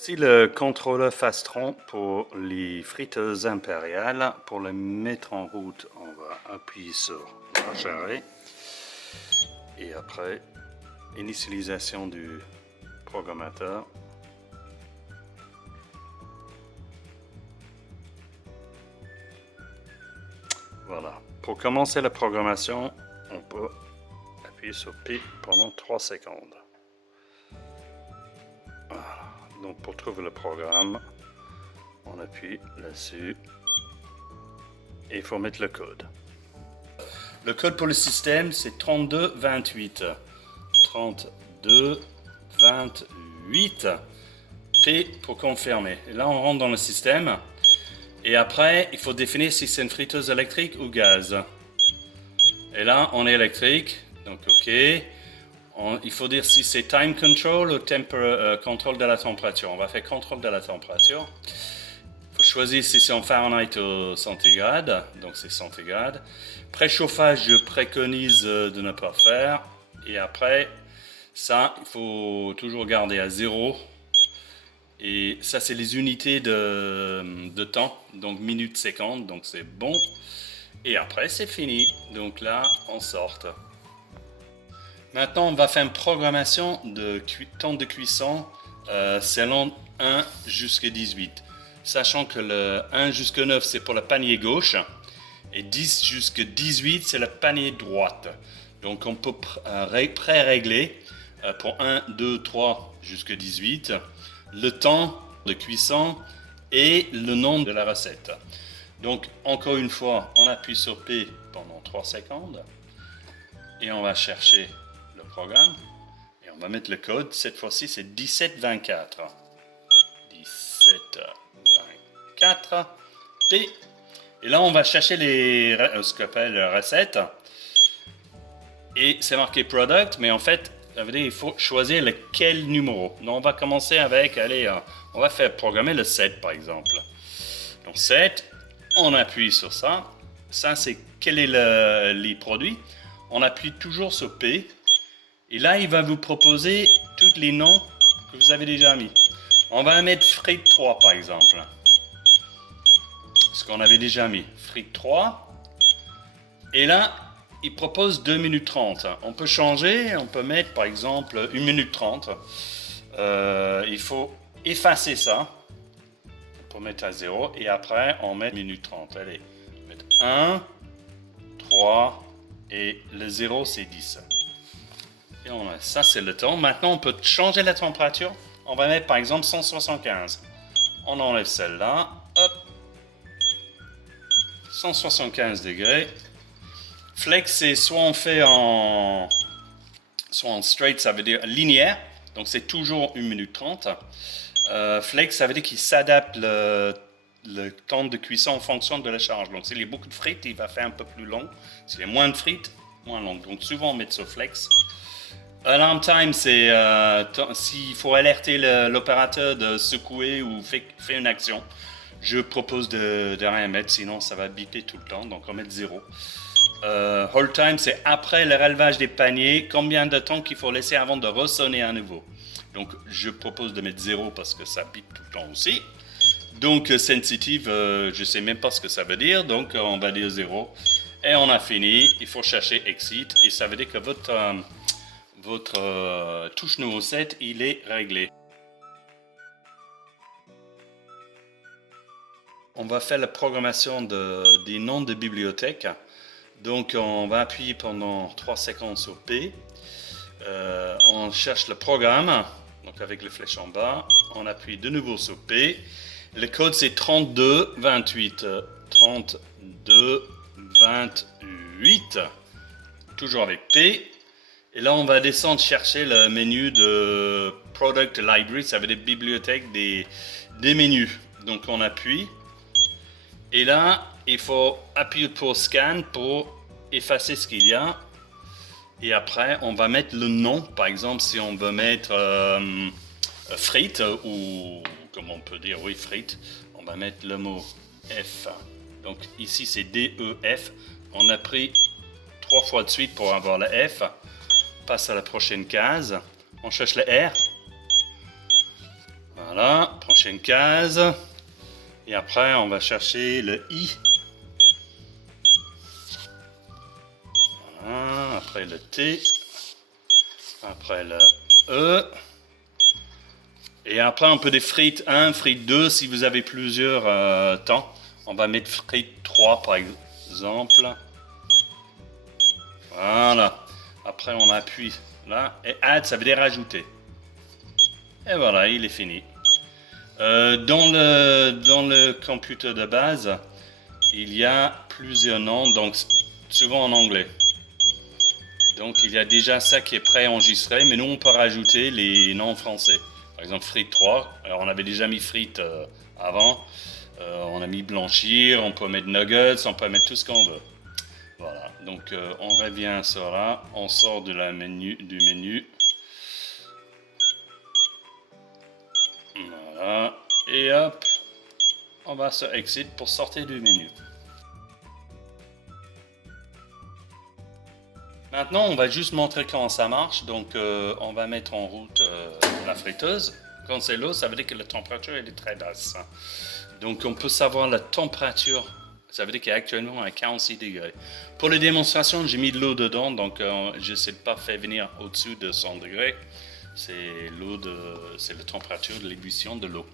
Voici le contrôleur Fastron pour les friteuses impériales. Pour le mettre en route, on va appuyer sur Charger. Et après, initialisation du programmateur. Voilà. Pour commencer la programmation, on peut appuyer sur P pendant 3 secondes. Voilà. Donc pour trouver le programme, on appuie là-dessus et il faut mettre le code. Le code pour le système, c'est 3228. 3228. P pour confirmer. Et là, on rentre dans le système. Et après, il faut définir si c'est une friteuse électrique ou gaz. Et là, on est électrique. Donc, OK. Il faut dire si c'est time control ou contrôle de la température. On va faire contrôle de la température. Il faut choisir si c'est en Fahrenheit ou centigrade. Donc, c'est centigrade. Préchauffage, je préconise de ne pas faire. Et après, ça, il faut toujours garder à 0. Et ça, c'est les unités de temps, donc minutes, secondes, donc c'est bon. Et après, c'est fini. Donc là, on sort. Maintenant, on va faire une programmation de temps de cuisson selon 1 jusqu'à 18. Sachant que le 1 jusqu'à 9, c'est pour le panier gauche. Et 10 jusqu'à 18, c'est le panier droite. Donc, on peut pré-régler pour 1, 2, 3 jusqu'à 18. Le temps de cuisson et le nom de la recette. Donc, encore une fois, on appuie sur P pendant 3 secondes et on va chercher le programme et on va mettre le code. Cette fois-ci, c'est 1724. 1724 P. Et là, on va chercher ce qu'on appelle la recette. Et c'est marqué product, mais en fait, ça veut dire qu'il faut choisir lequel numéro. Donc, on va commencer avec, allez, on va faire programmer le 7 par exemple. Donc 7, on appuie sur ça. Ça, c'est quel est les produits. On appuie toujours sur P. Et là, il va vous proposer tous les noms que vous avez déjà mis. On va mettre frites 3 par exemple. Ce qu'on avait déjà mis. Frites 3. Et là, il propose 2 minutes 30. On peut changer, on peut mettre par exemple 1 minute 30. Il faut effacer ça. On peut mettre à 0 et après on met 1 minute 30. Allez, mettre 1, 3 et le 0 c'est 10. Et ça c'est le temps. Maintenant on peut changer la température. On va mettre par exemple 175. On enlève celle-là. Hop. 175 degrés. Flex, c'est soit on fait en straight, ça veut dire linéaire, donc c'est toujours 1 minute 30. Flex, ça veut dire qu'il s'adapte le temps de cuisson en fonction de la charge. Donc s'il y a beaucoup de frites, il va faire un peu plus long. S'il y a moins de frites, moins long. Donc souvent on met sur flex. Alarm time, c'est s'il faut alerter l'opérateur de secouer ou faire une action. Je propose de rien mettre, sinon ça va biper tout le temps, donc on va mettre 0. Hold time, c'est après le relevage des paniers, combien de temps qu'il faut laisser avant de ressonner à nouveau. Donc je propose de mettre 0 parce que ça bip tout le temps aussi. Donc sensitive, je ne sais même pas ce que ça veut dire, donc on va dire 0. Et on a fini, il faut chercher exit et ça veut dire que votre touche numéro 7, il est réglé. On va faire la programmation des noms de bibliothèques. Donc on va appuyer pendant 3 secondes sur P. On cherche le programme, donc avec le flèche en bas. On appuie de nouveau sur P. Le code c'est 3228. 3228. Toujours avec P. Et là on va descendre chercher le menu de Product Library, ça veut dire bibliothèque des menus. Donc on appuie. Et là, il faut appuyer pour Scan pour effacer ce qu'il y a. Et après, on va mettre le nom. Par exemple, si on veut mettre frites, ou comme on peut dire, oui, frites, on va mettre le mot F. Donc ici, c'est DEF. On a pris 3 fois de suite pour avoir le F. Passe à la prochaine case. On cherche le R. Voilà, prochaine case. Et après, on va chercher le I. Voilà, après le T. Après le E. Et après, on peut des frites 1, frites 2 si vous avez plusieurs temps. On va mettre frites 3 par exemple. Voilà. Après, on appuie là. Et add, ça veut dire ajouter. Et voilà, il est fini. Dans le computer de base, il y a plusieurs noms, donc souvent en anglais. Donc il y a déjà ça qui est préenregistré, mais nous on peut rajouter les noms français. Par exemple, frites 3. Alors on avait déjà mis frites avant. On a mis blanchir, on peut mettre nuggets, on peut mettre tout ce qu'on veut. Voilà, donc on revient sur là, on sort du menu. Voilà, et hop, on va sur Exit pour sortir du menu. Maintenant, on va juste montrer comment ça marche. Donc, on va mettre en route la friteuse. Quand c'est l'eau, ça veut dire que la température elle est très basse. Donc, on peut savoir la température. Ça veut dire qu'elle est actuellement à 46 degrés. Pour les démonstrations, j'ai mis de l'eau dedans. Donc, je ne sais pas faire venir au-dessus de 100 degrés. C'est la température de l'ébullition de l'eau.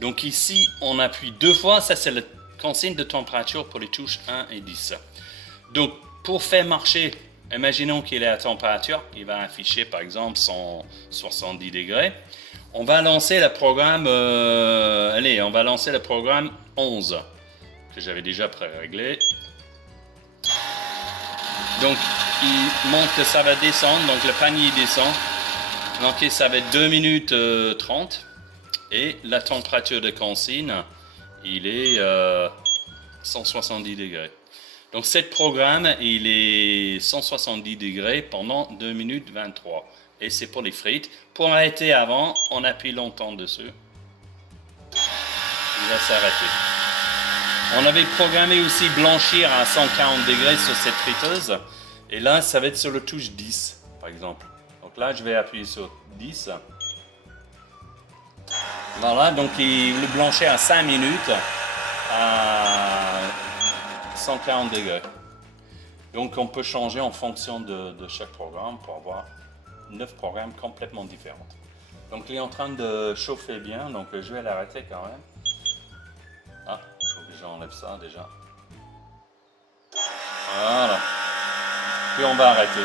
Donc, ici, on appuie 2 fois. Ça, c'est la consigne de température pour les touches 1 et 10. Donc, pour faire marcher, imaginons qu'il est à température, il va afficher par exemple 170 degrés. On va lancer le programme, on va lancer le programme 11 que j'avais déjà pré-réglé. Donc il montre que ça va descendre, donc le panier descend. Donc ça va être 2 minutes 30 et la température de consigne, il est 170 degrés. Donc, ce programme, il est 170 degrés pendant 2 minutes 23. Et c'est pour les frites. Pour arrêter avant, on appuie longtemps dessus. Il va s'arrêter. On avait programmé aussi blanchir à 140 degrés sur cette friteuse. Et là, ça va être sur le touche 10, par exemple. Donc là, je vais appuyer sur 10. Voilà, donc il le blanchir à 5 minutes. À 140 degrés. Donc on peut changer en fonction de chaque programme pour avoir 9 programmes complètement différents. Donc il est en train de chauffer bien, donc je vais l'arrêter quand même. Ah, il faut que j'enlève ça déjà. Voilà. Puis on va arrêter.